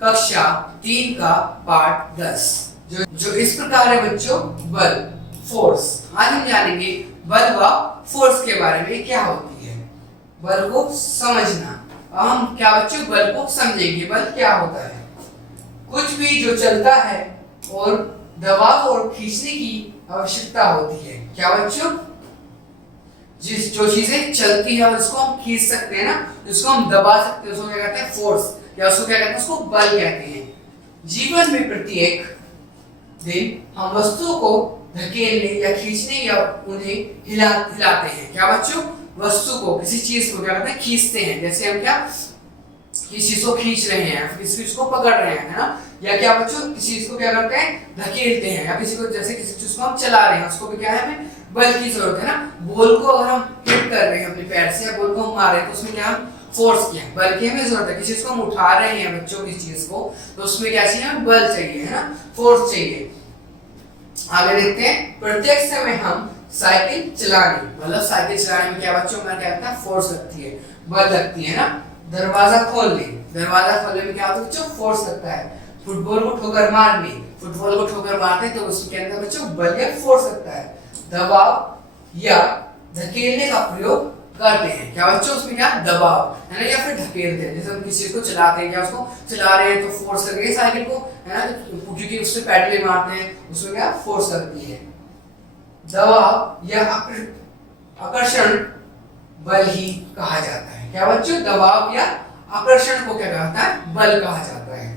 कक्षा 3 का पाठ 10 जो इस प्रकार है बच्चों, बल, फोर्स। आज हम जानेंगे बल व फोर्स के बारे में, क्या होती है बल को समझना। अब हम क्या बच्चों बल को समझेंगे। बल क्या होता है? कुछ भी जो चलता है और दबाव और खींचने की आवश्यकता होती है। क्या बच्चों? जो चीजें चलती है और उसको हम खींच सकते हैं ना, जिसको हम दबा सकते हैं, उसको क्या कहते हैं? फोर्स, या उसको क्या कहते हैं? उसको बल कहते हैं। जीवन में प्रत्येक दिन हम वस्तुओं को धकेलने या खींचने या उन्हें हिलाते हैं। क्या बच्चों? वस्तु को, किसी चीज को क्या कहते हैं? खींचते हैं। जैसे हम क्या किसी चीज को खींच रहे हैं, किसी चीज को पकड़ रहे हैं, है ना? या क्या बच्चों किसी चीज को क्या करते हैं? धकेलते हैं। या किसी को, जैसे किसी चीज को हम चला रहे हैं, उसको भी क्या है? हमें बल की जरूरत है ना। बॉल को अगर हम हिट कर रहे हैं अपने पैर से, या बॉल को हम मार रहे हैं, तो उसमें क्या हम फोर्स किया, बल की हमें जरूरत है। किसी चीज को हम उठा रहे हैं बच्चों, किसी चीज को, तो उसमें क्या चाहिए? हमें बल चाहिए, है ना, फोर्स चाहिए। आगे देखते हैं। प्रत्येक समय हम साइकिल चलाने, मतलब साइकिल चलाने में क्या बच्चों में क्या लगता है? फोर्स लगती है, बल लगती है ना। दरवाजा खोलने में क्या होता है बच्चों? फोर्स लगता है। फुटबॉल को ठोकर मारने, फुटबॉल को ठोकर मारते हैं तो उसके अंदर बच्चों बल या फोर्स लगता है। दबाव या धकेलने का प्रयोग करते हैं। क्या बच्चों? उसमें क्या दबाव है ना, या फिर धकेलते हैं। जैसे हम किसी चीज को चलाते हैं, क्या उसको चला रहे हैं तो फोर्स लगेगी साइकिल को, है ना, क्योंकि उससे पैडल मारते हैं, उसमें क्या फोर्स लगती है। दबाव या आकर्षण बल ही कहा जाता है। क्या बच्चों? दबाव या आकर्षण को क्या कहता है? बल कहा जाता है।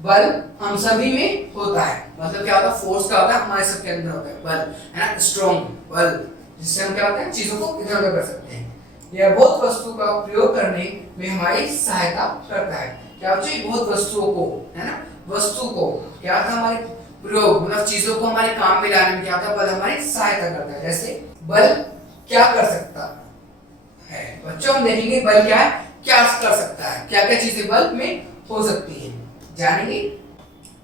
बल हम सभी में होता है, मतलब क्या होता है? फोर्स क्या होता है? हमारे सबके अंदर होता है बल, है ना, स्ट्रॉन्ग बल, जिससे हम क्या होता है? चीजों को इधर उधर कर सकते हैं। यह बहुत वस्तु का प्रयोग करने में हमारी सहायता करता है। क्या बच्चों? बहुत वस्तुओं को, है ना, वस्तु को क्या था? हमारे प्रयोग, मतलब चीजों को हमारे काम में लाने में क्या होता है? बल हमारी सहायता करता है। जैसे बल क्या कर सकता है बच्चों? हम देखेंगे बल क्या है, क्या कर सकता है, क्या क्या चीजें बल में हो सकती है, जानेंगे।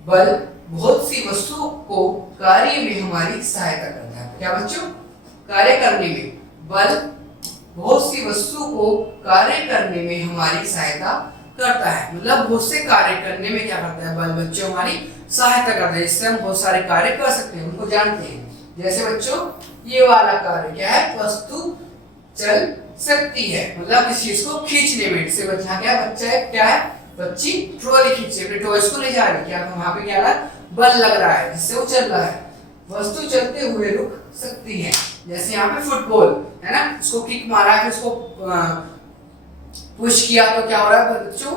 बल बहुत सी वस्तुओं को कार्य में हमारी सहायता करता है। क्या बच्चों? कार्य करने में बल बहुत सी वस्तुओं को कार्य करने में हमारी सहायता करता है। मतलब बहुत से कार्य करने में क्या करता है? बल बच्चों हमारी सहायता करता है, जिससे हम बहुत सारे कार्य कर सकते हैं, उनको जानते हैं। जैसे बच्चों ये वाला कार्य क्या है? वस्तु चल सकती है, मतलब किसी चीज को खींचने में। जैसे बच्चा क्या है? बच्चा क्या है? बच्ची ट्रॉली खींचे, अपने टॉयज को ले जा रही है, क्या वहां पे क्या है? बल लग रहा है, जिससे वो चल रहा है। वस्तु चलते हुए रुक सकती है, जैसे यहाँ पे फुटबॉल है ना, उसको किक मारा, फिर उसको पुश किया तो क्या हो रहा है बच्चों?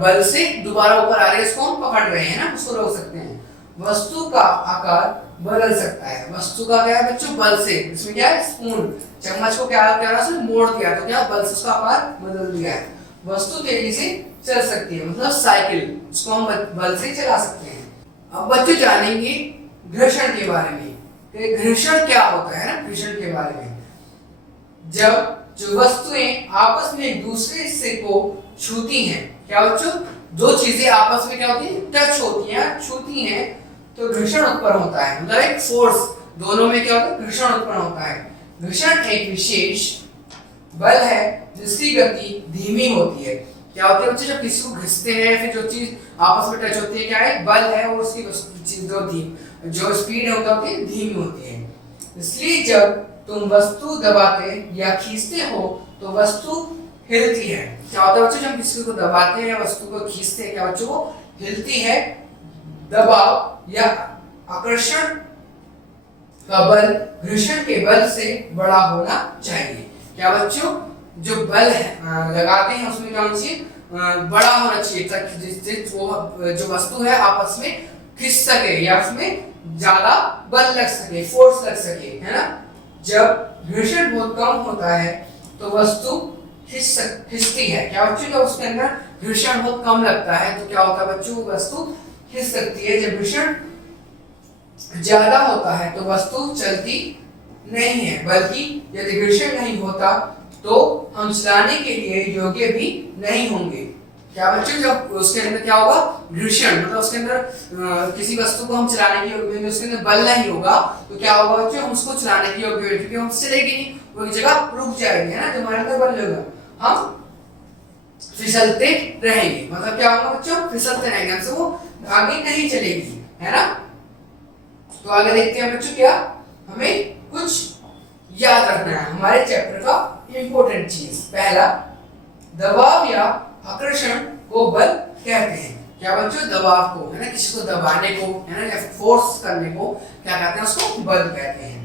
बल से दोबारा ऊपर आ रही है, इसको हम पकड़ रहे हैं ना, उसको रोक सकते हैं। वस्तु का आकार बदल सकता है। वस्तु का क्या है बच्चों? बल से। इसमें क्या है? स्पून, चम्मच को क्या रहा है? मोड़ दिया तो क्या बल से उसका आकार बदल दिया है। वस्तु तेजी से चल सकती है, मतलब साइकिल, उसको हम बल से चला सकते हैं। अब बच्चों जानेंगे घर्षण के बारे में। घर्षण क्या होता है ना, घर्षण के बारे में। जब जो वस्तुएं आपस में एक दूसरे से को छूती हैं, क्या बच्चों? दो चीजें आपस में क्या होती है? टच होती हैं, छूती हैं, तो घर्षण उत्पन्न होता है। मतलब एक फोर्स, दोनों में क्या होता है? घर्षण उत्पन्न होता है। घर्षण एक विशेष बल है जिसकी गति धीमी होती है। क्या होती है बच्चे? जब किसी को घिसते हैं, फिर जो चीज आपस में टच होती है, क्या है? बल है, और उसकी जो स्पीड होती है धीमी होती है। इसलिए जब तुम वस्तु दबाते या खींचते हो तो वस्तु हिलती है। क्या होता है बच्चों? जब किसी को दबाते हैं या वस्तु को खींचते हैं, क्या बच्चों? वो हिलती है। दबाव या आकर्षण का बल घर्षण के बल से बड़ा होना चाहिए। क्या बच्चों? जो बल लगाते हैं उसमें क्या होना चाहिए? बड़ा होना चाहिए, ताकि जिससे वो जो वस्तु है आपस में खिंच सके, या उसमें ज्यादा बल लग सके, फोर्स लग सके, है ना। जब घर्षण बहुत कम होता है तो वस्तु खिंचती है। क्या बच्चों? जब उसके अंदर घर्षण बहुत कम लगता है तो क्या होता है बच्चों? वस्तु खिंच सकती है। जब घर्षण ज्यादा होता है तो वस्तु चलती नहीं है, बल्कि यदि घर्षण नहीं होता तो हम चलाने के लिए योग्य भी नहीं होंगे। क्या बच्चों? जब उसके अंदर क्या होगा? घर्षण, मतलब उसके अंदर किसी वस्तु को हम चलाने के योग्य, उसके अंदर बल नहीं होगा तो क्या होगा बच्चों? हम उसको चलाने के योग्य, क्योंकि हम चलेगी नहीं, वो एक जगह रुक जाएगी, है ना, जो हमारे अंदर बल होगा, हम फिसलते रहेंगे। मतलब क्या होगा बच्चों, फिसलते रहेंगे, हमसे वो आगे नहीं चलेगी, है ना। तो आगे देखते हैं बच्चों, क्या हमें कुछ याद रखना है हमारे चैप्टर का इंपॉर्टेंट चीज। पहला, दबाव या आकर्षण को बल कहते हैं। क्या बच्चों, दबाव को, है ना, किसी को दबाने को, है ना, या फोर्स करने को क्या कहते हैं, उसको बल कहते हैं।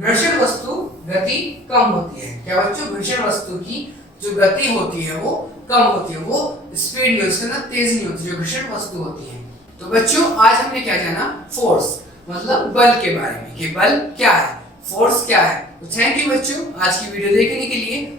घर्षण वस्तु गति कम होती है। क्या बच्चों, घर्षण वस्तु की जो गति होती है वो कम होती है, वो स्पीड में, उसके अंदर तेज नहीं होती, जो घर्षण वस्तु होती है। तो बच्चों आज हमने क्या जाना, फोर्स मतलब बल के बारे में, कि बल क्या है, फोर्स क्या है। तो थैंक यू बच्चों आज की वीडियो देखने के लिए।